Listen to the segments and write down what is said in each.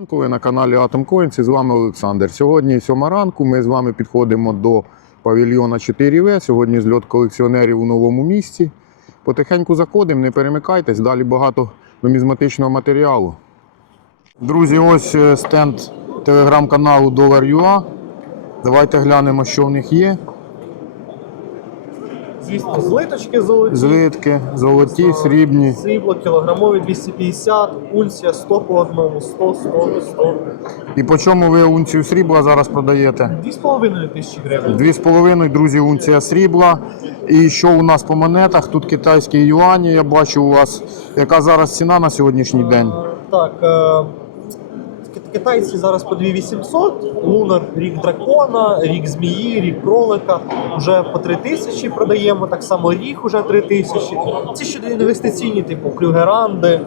ранку, ви на каналі Atom Coins і з вами Олександр. Сьогодні 7 ранку. Ми з вами підходимо до павільйона 4В. Сьогодні зльот колекціонерів у новому місці. Потихеньку заходимо, не перемикайтесь, далі багато нумізматичного матеріалу. Друзі, ось е, стенд телеграм-каналу Dollar.ua. Давайте глянемо, що в них є. Звісно, злиточки золоті, Злитки, золоті, срібні. срібло кілограмові 250, унція 100 по одному, 100, 100, 100. І по чому ви унцію срібла зараз продаєте? 2,5 тисячі гривень. Дві з половиною, друзі, унція срібла. І що у нас по монетах? Тут китайські юані, я бачу у вас. Яка зараз ціна на сьогоднішній день? Е, Так, е, китайці зараз по 2800, лунар рік дракона, рік змії, рік кролика. Вже по 3000 продаємо, так само рік уже 3000. Ці що інвестиційні, типу клюгеранди,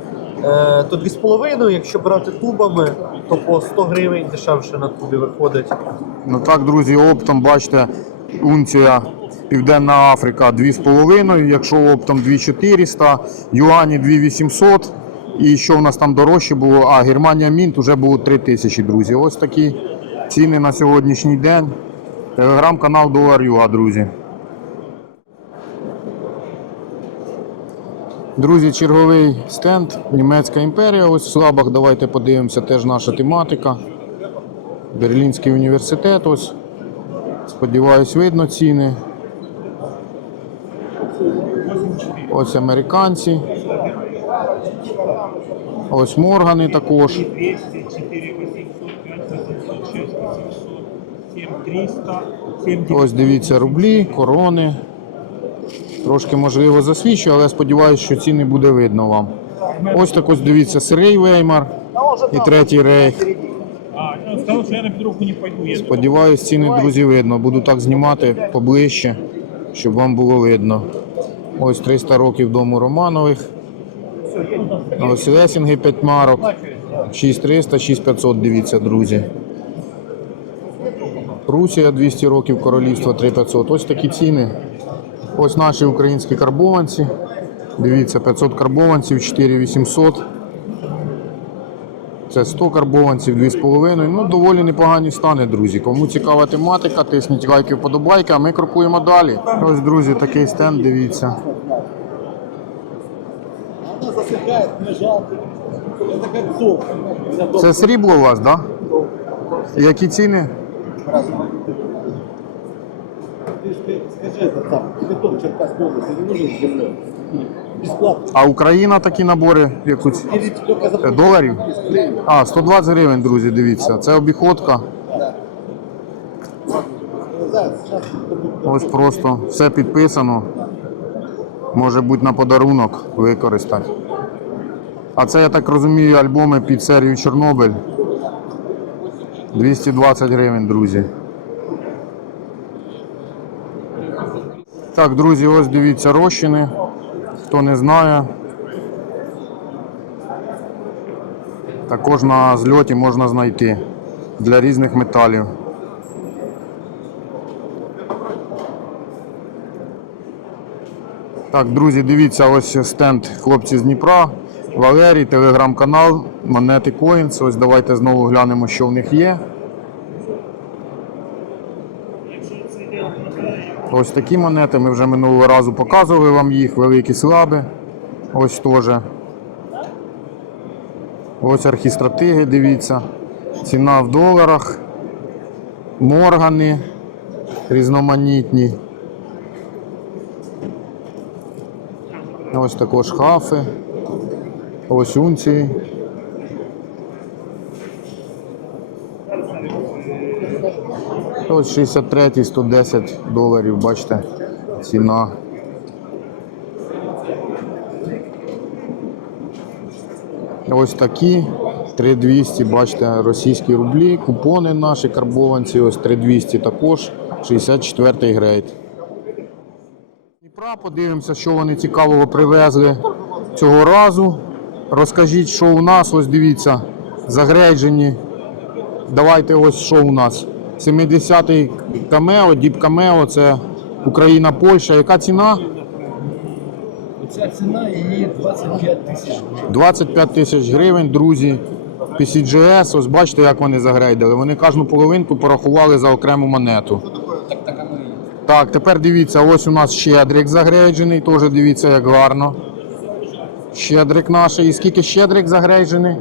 е, то 2,5, якщо брати тубами, то по 100 гривень дешевше на тубі виходить. Ну так, друзі, оптом бачите, унція Південна Африка 2,5, якщо оптом 2400, юані 2800. І що в нас там дорожче було? А, Германія Мінт вже було 3000, друзі. Ось такі ціни на сьогоднішній день. Телеграм-канал Dollar.ua, друзі. Друзі, черговий стенд Німецька імперія. Ось в слабах. Давайте подивимося, теж наша тематика. Берлінський університет. Ось. Сподіваюсь, видно ціни. Ось американці. Ось Моргани також. 200, 4 800, 5 800, 6 800, 7 300, Ось дивіться рублі, корони. Трошки можливо засвічу, але сподіваюся, що ціни буде видно вам. Ось так ось дивіться сирий Веймар і третій рейх. Сподіваюсь, ціни, друзі, видно. Буду так знімати поближче, щоб вам було видно. Ось 300 років дому Романових. Ось лесінги 5 марок. 6300, 6500, дивіться, друзі. Прусія 200 років королівства 3500. Ось такі ціни. Ось наші українські карбованці. Дивіться, 500 карбованців, 4800. Це 100 карбованців, 2,5. Ну, доволі непогані стани, друзі. Кому цікава тематика, тисніть лайки, вподобайки, а ми крокуємо далі. Ось, друзі, такий стенд, дивіться. Она засыхает, мне жалко. Это как зов. У меня дом Це срібло у вас, так? Да? Які ціни? Ты ска- скажи это там, бетон Черкасской области не нужен с землей? Бесплатно. А Україна такі набори якусь Или только за Е, доларів? Бесплатно. А, 120 гривень, друзі, дивіться. Це обіходка. Да, сейчас Ось просто все підписано. Може бути на подарунок використати. А це, я так розумію, альбоми під серію Чорнобиль. 220 гривень, друзі. Так, друзі, ось дивіться розчини. Хто не знає. Також на зльоті можна знайти для різних металів. Так, друзі, дивіться, ось стенд хлопці з Дніпра, Валерій, телеграм-канал, монети Коїнс. Ось давайте знову глянемо, що в них є. Ось такі монети. Ми вже минулого разу показували вам їх, великі слаби. Ось теж. Ось архістратиги, дивіться. Ціна в доларах. Моргани різноманітні. Ось також хафи. Ось унції. Ось 63 110 доларів, бачите, ціна. Ось такі 3200, бачите, російські рублі, купони наші карбованці, ось 3200 також, 64 грейд. Подивимося, що вони цікавого привезли цього разу. Розкажіть, що у нас, ось дивіться, загрейджені. Давайте ось що у нас. 70-й камео, діп камео, це Україна, Польща. Яка ціна? Ця ціна її 25 тисяч 25 тисяч гривень, друзі. PCGS, ось бачите, як вони загрейдили. Вони кожну половинку порахували за окрему монету. Так, тепер дивіться, ось у нас щедрик загрейджений, теж дивіться, як гарно. Щедрик наш. І скільки щедрик загрейджений?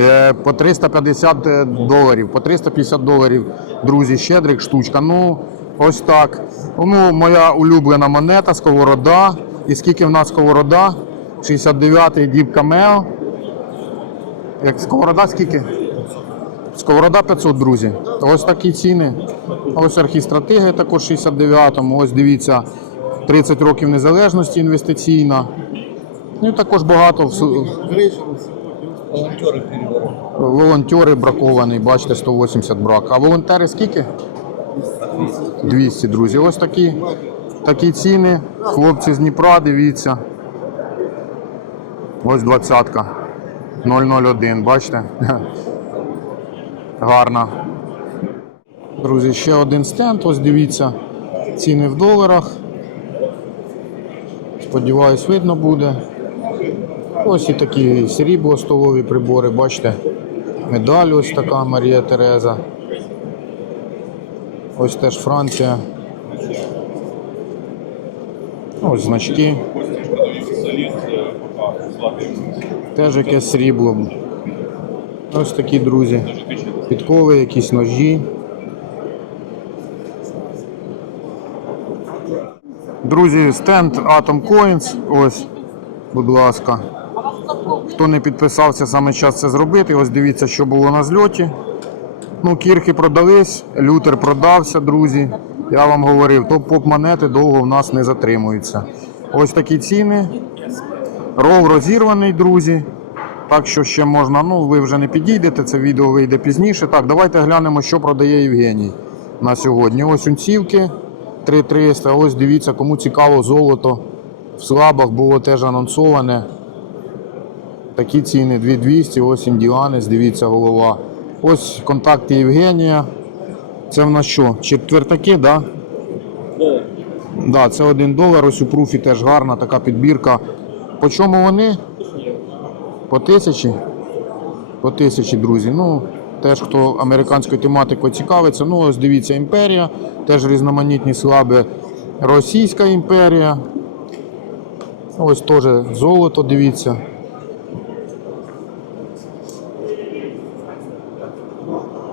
Е, По 350 доларів. По 350 доларів, друзі, щедрик штучка. Ну, ось так. Ну, моя улюблена монета, сковорода. І скільки в нас сковорода? 69-й Deep Cameo. Як сковорода скільки? Сковорода 500, друзі. Ось такі ціни. Ось архістратегія також 69-му. Ось дивіться, 30 років незалежності інвестиційна. Ну і також багато в- волонтери бракований, бачите, 180 брак. А волонтери скільки? 200, друзі. Ось такі, такі ціни. Хлопці з Дніпра, дивіться. Ось двадцятка. 001, бачите? Гарна. Друзі, ще один стенд. Ось дивіться. Ціни в доларах. Сподіваюсь, видно буде. Ось і такі срібло столові прибори, бачите. Медаль ось така Марія Тереза. Ось теж Франція. Ось значки. Теж якесь срібло. Ось такі друзі. Підкови, якісь ножі. Друзі, стенд Atom Coins. Ось, будь ласка. Хто не підписався, саме час це зробити. Ось дивіться, що було на зльоті. Ну, кірки продались, лютер продався, друзі. Я вам говорив, топ-поп монети довго в нас не затримуються. Ось такі ціни. Рол розірваний, друзі. Так що ще можна, ну ви вже не підійдете, це відео вийде пізніше. Так, давайте глянемо, що продає Євгеній на сьогодні. Ось унцівки 3300. Ось дивіться, кому цікаво золото. В слабах було теж анонсоване. Такі ціни 2200, ось індіанець, дивіться, голова. Ось контакти Євгенія. Це в нас що? Четвертаки, так? Да? Да, це один долар. Ось у пруфі теж гарна така підбірка. По чому вони? По тисячі? По тисячі, друзі. Ну, теж хто американською тематикою цікавиться. Ну, ось дивіться, імперія, теж різноманітні слаби. Російська імперія. Ось теж золото, дивіться.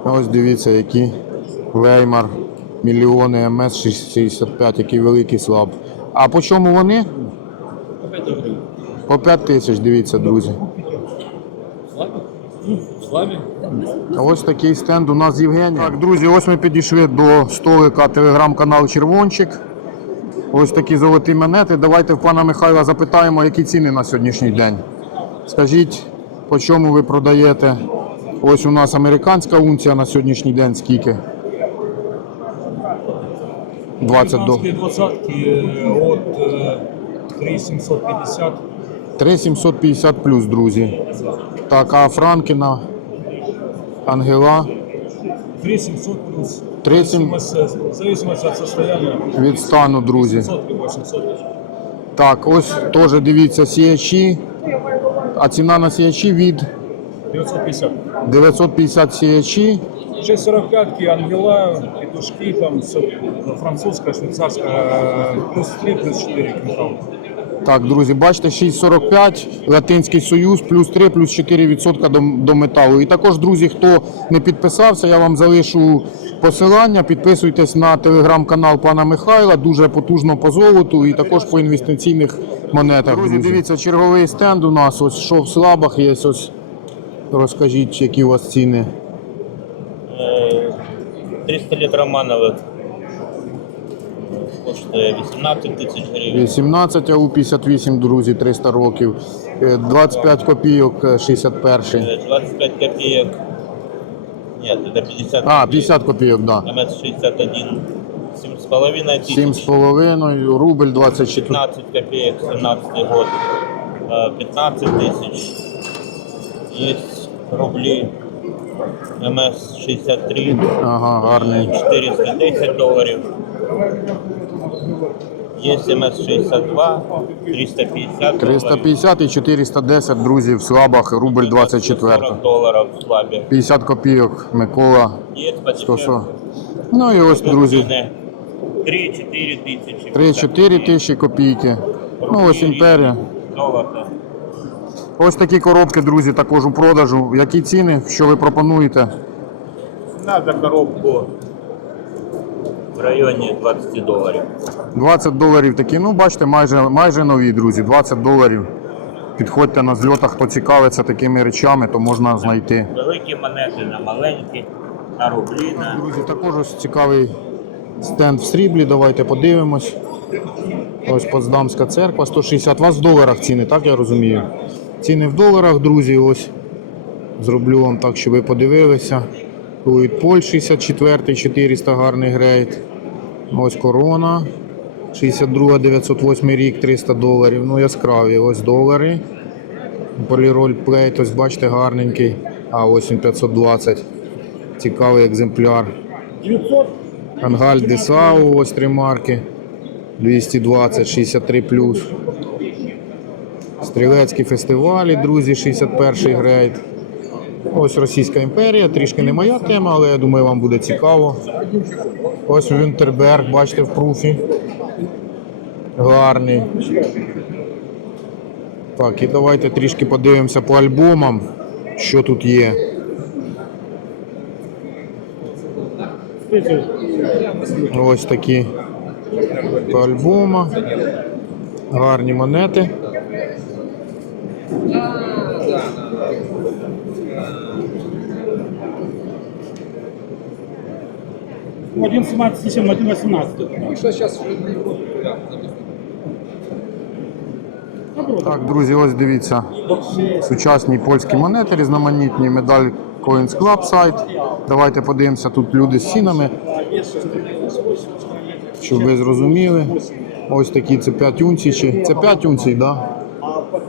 Ось дивіться, які Веймар, мільйони МС-65, який великий слаб. А по чому вони? По 5 тисяч, дивіться, друзі. Ось такий стенд у нас з Євгенія. Так, друзі, ось ми підійшли до столика телеграм-канал Червончик. Ось такі золоті монети. Давайте в пана Михайла запитаємо, які ціни на сьогоднішній день. Скажіть, по чому ви продаєте? Ось у нас американська унція на сьогоднішній день скільки? 20 до Американські двадцятки от е, 3750. 3750 плюс, друзі. Так, а Франкіна, Ангела 3700 плюс. 37 В зависимости от состояния. від стану, друзі. 800. Так, ось теж дивіться сіячі. А ціна на сіячі від 950. 950 сіячі. 645 ангела, петушки, там все французская, швейцарская, плюс 3, плюс 4 квинтал. Так, друзі, бачите, 6,45, Латинський Союз, плюс 3, плюс 4 відсотка до, до металу. І також, друзі, хто не підписався, я вам залишу посилання. Підписуйтесь на телеграм-канал пана Михайла, дуже потужно по золоту і також по інвестиційних монетах. Друзі, дивіться, черговий стенд у нас. Ось що в слабах є. Ось розкажіть, які у вас ціни. Э, 300 лет Романовых коштує 18 тисяч гривень. 18 АУ 58, друзі, 300 років. Е, 25 копійок, е, 61. Е, 25 копійок. Ні, це 50 А, 50 копійок, да. МС-61. 7,5 тисяч. 7,5, рубль 24. 15 копеек, 17 год. Э, 15 тысяч. Есть рубли МС-63. Ага, гарний. 410 долларов. Есть МС-62, 350 долларов. 350 і 410, друзі, в слабах, рубль 24. 40 долларов в слабе. 50 копійок, Микола. Есть 100. Ну і ось, друзі, 3-4 тысячи. 3-4 тисячі копійки. Ну ось імперія. Золото. Ось такі коробки, друзі, також у продажу. Які ціни, що ви пропонуєте? Надо коробку в районе 20 долларов. 20 доларів такі, ну бачите, майже, майже нові, друзі. 20 доларів. Підходьте на зльотах, хто цікавиться такими речами, то можна знайти. Великі монети на маленькі, на рублі, на Друзі, також ось цікавий стенд в сріблі. Давайте подивимось. Ось Потсдамська церква 160. У вас в доларах ціни, так я розумію? Ціни в доларах, друзі, ось. Зроблю вам так, щоб ви подивилися. Від Поль 64 400 гарний грейд. Ось корона. 62 908 рік 300 доларів. Ну яскраві. Ось долари. Поліроль плейт, ось бачите, гарненький. А ось він 520. Цікавий екземпляр. Ангаль Десау, ось три марки. 220, 63 Стрілецькі фестивалі, друзі, 61 грейд. Ось Російська імперія, трішки не моя тема, але я думаю, вам буде цікаво. Ось Вінтерберг, бачите, в пруфі. Гарний. Так, і давайте трішки подивимося по альбомам, що тут є. Ось такі по альбома. Гарні монети. 1,17 чем 1,18. Так, друзі, ось дивіться. Сучасні польські монети, різноманітні медаль Coins Club сайт. Давайте подивимося тут люди з цінами. Щоб ви зрозуміли. Ось такі це 5 унцій. Чи... Це 5 унцій, да?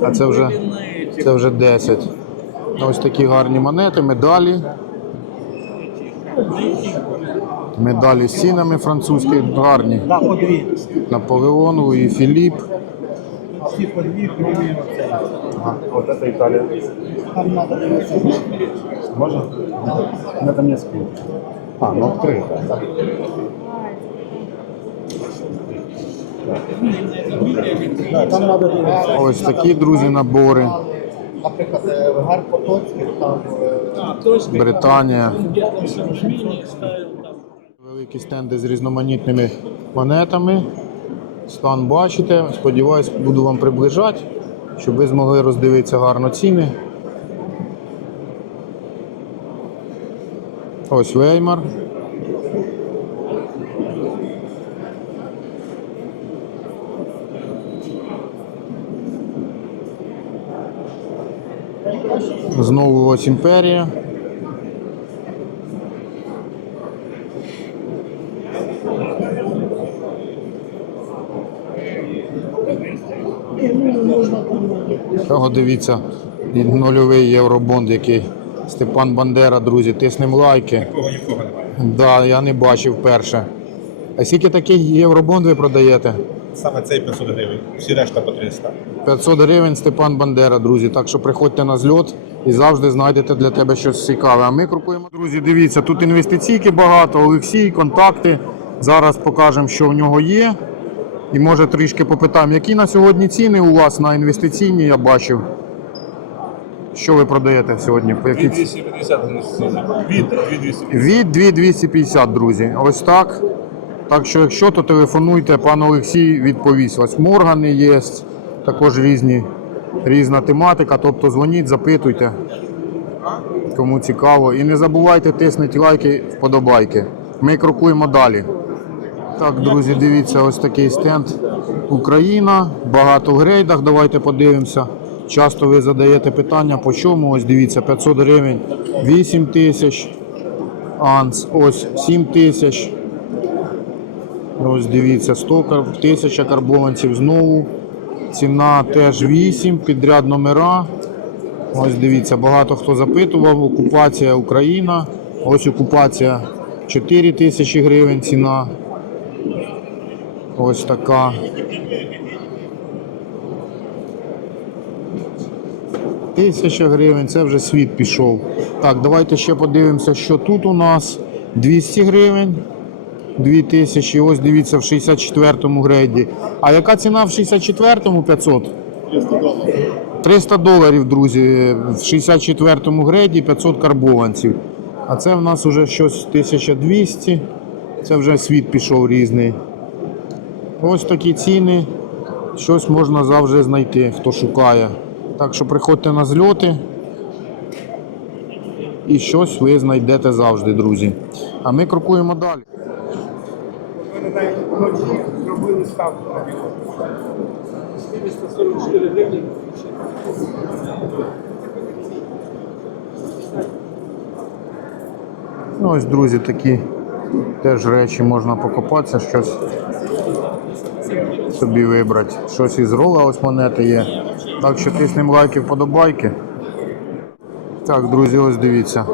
А це вже, це вже 10. Ось такі гарні монети, медалі. Медалі з цінами французькі, гарні. Да, по две. Наполеону і Філіп. Все по две, кроме Вот это Италия. Там надо Можно? На этом несколько. А, ну открыто. Да, там надо дивитися. Ось такі, друзі, набори. Наприклад, е, Гар Потоцький, там е, Британія. Великі стенди з різноманітними монетами. Стан бачите. Сподіваюсь, буду вам приближати, щоб ви змогли роздивитися гарно ціни. Ось Веймар. Знову ось імперія. Того дивіться, нульовий євробонд, який Степан Бандера, друзі, тиснем лайки. Такого нікого немає. Да, я не бачив перше. А скільки такий євробонд ви продаєте? Саме цей 500 гривень, всі решта по 300. 500 гривень Степан Бандера, друзі. Так що приходьте на зльот і завжди знайдете для тебе щось цікаве. А ми крокуємо. Друзі, дивіться, тут інвестиційки багато, Олексій, контакти. Зараз покажемо, що в нього є. І може трішки попитаємо, які на сьогодні ціни у вас на інвестиційні, я бачив. Що ви продаєте сьогодні? По які 250 від 2250. Від 2250, друзі. Ось так. Так що, якщо, то телефонуйте, пан Олексій відповість. Ось Моргани є, також різні, різна тематика. Тобто дзвоніть, запитуйте, кому цікаво. І не забувайте тиснути лайки, вподобайки. Ми крокуємо далі. Так, друзі, дивіться, ось такий стенд Україна. Багато в грейдах. Давайте подивимося. Часто ви задаєте питання, по чому. Ось дивіться, 500 гривень, 8 тисяч. Анс, ось 7 тисяч. Ось дивіться, 100 кар- тисяча карбованців знову. Ціна теж 8, підряд номера. Ось дивіться, багато хто запитував. Окупація Україна. Ось окупація 4 тисячі гривень ціна. Ось така. Тисяча гривень, це вже світ пішов. Так, давайте ще подивимося, що тут у нас. 200 гривень. 2000, ось дивіться в 64-му грейді. А яка ціна в 64-му 500? 300 доларів, друзі. В 64-му грейді 500 карбованців. А це в нас вже щось 1200. Це вже світ пішов різний. Ось такі ціни. Щось можна завжди знайти, хто шукає. Так що приходьте на зльоти. І щось ви знайдете завжди, друзі. А ми крокуємо далі. Зробили ставку на біло. 444 гривні. Ну, ось, друзі, такі теж речі можна покопатися, щось собі вибрати. Щось із рола, ось монети є. Так що тиснемо лайки, вподобайки. Так, друзі, ось дивіться.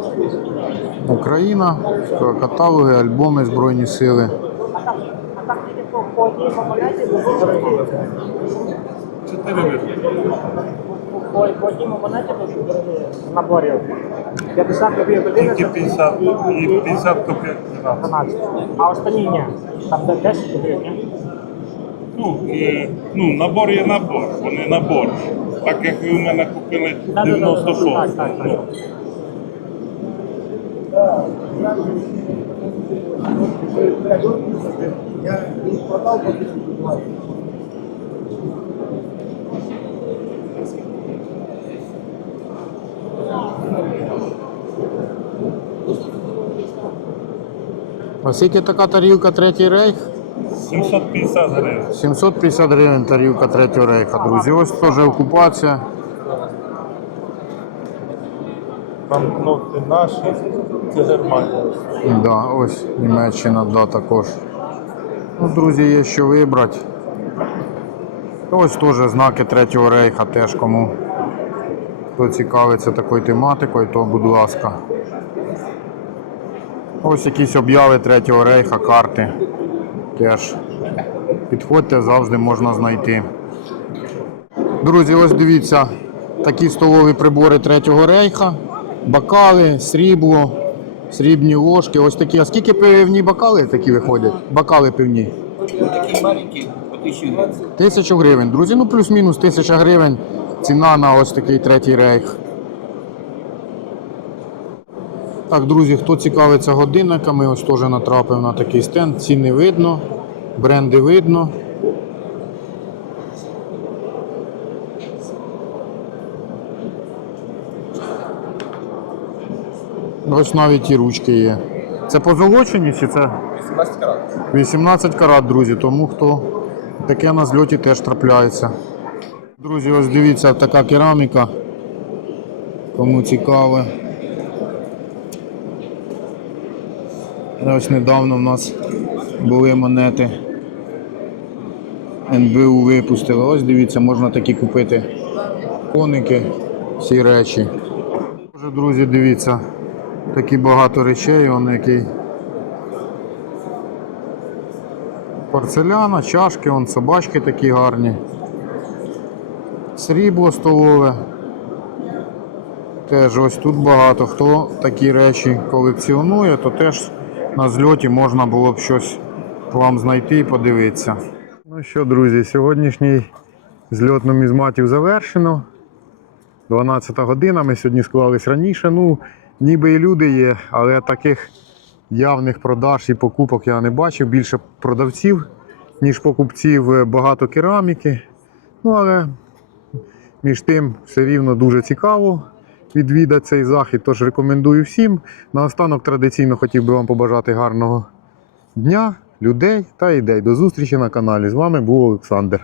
Україна, каталоги, альбоми Збройні Сили. По одній монеті наборів. 50 копійок один, Тільки 50 і 50 копійок 12. 12. А останні ні. Там де 10 копійок, ні? Ну, е, ну, набор є набор, вони набор. Так як ви у мене купили Да-да-да-да. 96. Так, так, так. А скільки така тарілка Третій рейх? 750 гривень. 750 гривень тарілка Третього рейха, друзі. Ось теж окупація. Там кнопки наші, це Германія. Да, ось Німеччина, да, також. Ну, друзі, є що вибрати. Ось теж знаки Третього рейха, теж кому хто цікавиться такою тематикою, то будь ласка. Ось якісь обяви Третього рейха, карти. Теж. Підходьте, завжди можна знайти. Друзі, ось дивіться, такі столові прибори Третього рейха, бокали, срібло, срібні ложки. Ось такі. А скільки пивні бокали такі виходять? Бокали пивні. Такі маленькі, по тисячі гривень. Тисячу гривень, друзі. Ну плюс-мінус тисяча гривень. Ціна на ось такий третій рейх. Так, друзі, хто цікавиться годинниками, ось теж натрапив на такий стенд. Ціни видно, бренди видно. Ось навіть і ручки є. Це позолочені чи це? 18 карат. 18 карат, друзі, тому хто таке на зльоті теж трапляється. Друзі, ось дивіться, така кераміка. Кому цікаве. Ось недавно в нас були монети. НБУ випустили. Ось дивіться, можна такі купити коники, всі речі. Дуже, друзі, дивіться, такі багато речей, он який Порцеляна, чашки, вон собачки такі гарні. Срібло столове. Теж ось тут багато. Хто такі речі колекціонує, то теж на зльоті можна було б щось вам знайти і подивитися. Ну що, друзі, сьогоднішній зльот нумізматів завершено. 12 година. Ми сьогодні склались раніше. Ну, ніби і люди є, але таких явних продаж і покупок я не бачив. Більше продавців, ніж покупців, багато кераміки. Ну, але між тим все рівно дуже цікаво відвідати цей захід. Тож рекомендую всім. Наостанок традиційно хотів би вам побажати гарного дня, людей та ідей. До зустрічі на каналі. З вами був Олександр.